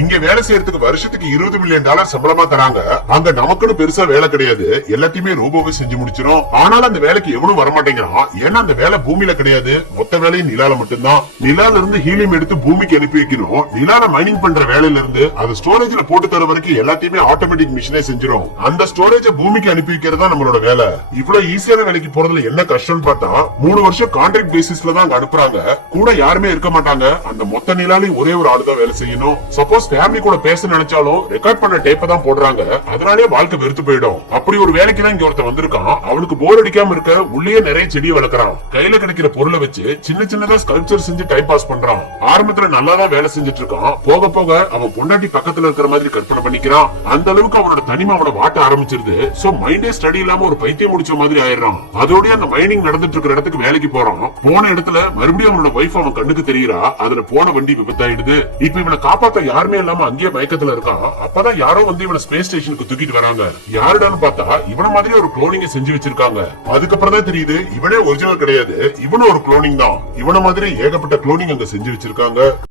இங்க வேலை செய்யறதுக்கு வருஷத்துக்கு $20 மில்லியன் சம்பளமா தராங்க. அங்க நமக்குன்னு பெருசா வேலை கிடையாது, எல்லாத்தையுமே ரோபோவே செஞ்சு முடிச்சிடும். ஆனாலும் அந்த வேலைக்கு எவனும் வரமாட்டேங்கிறான். ஏன்னா அந்த வேலை பூமியில கிடையாது, மொத்த வேலையும் நிலால மட்டும்தான். நிலால இருந்து ஹீலியம் எடுத்து பூமிக்கு அனுப்பி வைக்கணும். நிலால மைனிங் பண்ற வேலையில இருந்து அது ஸ்டோரேஜ்ல போட்டு தர வரைக்கும் எல்லாத்தையுமே ஆட்டோமேட்டிக் மிஷினே செஞ்சிடும். அந்த ஸ்டோரேஜ பூமிக்கு அனுப்பி வைக்கிறதா நம்மளோட வேலை. இவ்வளவு ஈஸியான வேலைக்கு போறதுல என்ன கஷ்டம்னு பார்த்தா 3 வருஷம் கான்ட்ராக்ட் பேசிஸ்ல தான் அங்க அனுப்புறாங்க. கூட யாருமே இருக்க மாட்டாங்க. அந்த மொத்த நிலாலையும் ஒரே ஒரு ஆளு தான் வேலை செய்யணும். சப்போஸ் ஃபேமிலி கூட பேச நினைச்சாலும் ரெக்கார்ட் பண்ண டேப்ப தான் போடுறாங்க. அதனாலே வாழ்க்கை வெறுத்து போயிடும். அப்படி ஒரு வேலைக்கு தான் இங்க ஒருத்தன் வந்திருக்கான். அவனுக்கு போர் அடிக்காம இருக்க உள்ளே நிறைய செடி வளர்க்கறான். கையில கிடைக்கிற பொருளை வச்சு சின்ன சின்னதா ஸ்கல்ப்சர் செஞ்சு டைம் பாஸ் பண்றான். ஆரம்பத்துல நல்லா தான் வேலை செஞ்சுட்டு இருக்கான். போக போக அவன் பொண்டாட்டி பக்கத்துல இருக்கிற மாதிரி கற்பனை பண்ணிக்கிறான். அந்த அளவுக்கு அவனோட தனிமை அவனை வாட்ட ஆரம்பிச்சிருது. சோ மைண்டே ஸ்டடி இல்லாம ஒரு பைத்தியம் முடிச்ச மாதிரி ஆயிடுறான். அதோட அந்த மைனிங் நடந்துட்டு இருக்கிற இடத்துக்கு வேலைக்கு போறான். போன இடத்துல மறுபடியும் அவனோட வைஃப் அவன் கண்ணுக்கு தெரியறா. அதுல போன வண்டி விபத்தாயிடுது. இப்ப இவனை காப்பாத்த யாருமே இல்லாம அங்கேயே மயக்கத்துல இருக்கான். அப்பதான் யாரோ வந்து இவனை ஸ்பேஸ் ஸ்டேஷனுக்கு தூக்கிட்டு வராங்க. யாருடான்னு பார்த்தா இவன மாதிரி ஒரு குளோனிங்க செஞ்சு வச்சிருக்காங்க. அதுக்கப்புறம் தான் தெரியுது இவனே ஒரிஜினல் கிடையாது, இவனும் ஒரு குளோனிங் தான். இவன மாதிரி ஏகப்பட்ட குளோனிங் அங்க செஞ்சு வச்சிருக்காங்க.